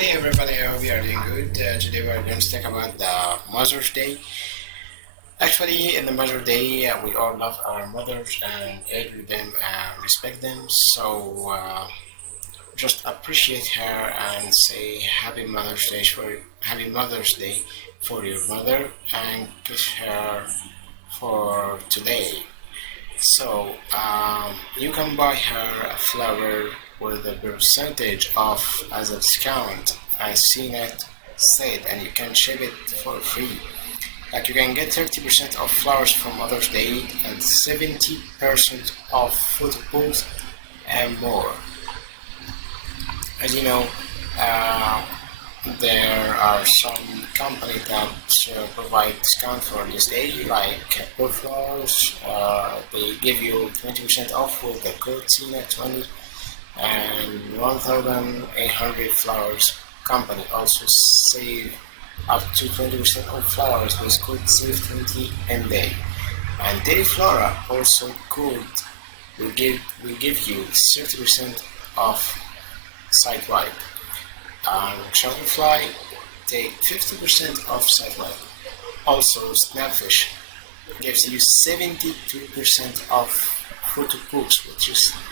Hey everybody, I hope you are doing good. Today we're going to talk about the Mother's Day. Actually, in the Mother's Day, we all love our mothers and honor them and respect them. So just appreciate her and say Happy Mother's Day for your mother and kiss her for today. So you can buy her a flower with a percentage off as a discount. I seen it said, and you can ship it for free. Like you can get 30% off flowers from Mother's Day and 70% off photo booths and more. As you know, uh, there are some companies that provide discount for this day, like Pure Flowers. They give you 20% off with the code CINA20, and 1,800 Flowers company also save up to 20% off flowers with code SAVE20 and day. And Daily Flora also code will give you 30% off site-wide. Shutterfly take 50% off site-wide. Also, Snapfish gives you 72% off photo books,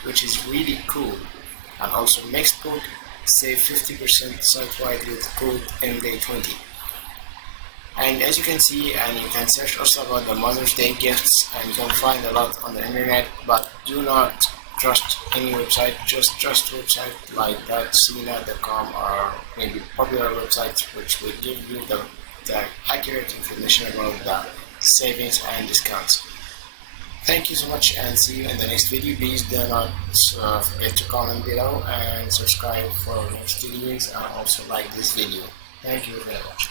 which is really cool. And also Mixbook save 50% site-wide with code MDay20. And as you can see, and you can search also about the Mother's Day gifts, and you can find a lot on the internet, but do not trust any website, just trust website like that, Cina.com, or maybe popular websites which will give you the accurate information about the savings and discounts. Thank you so much and see you in the next video. Please do not forget to comment below and subscribe for next videos, and also like this video. Thank you very much.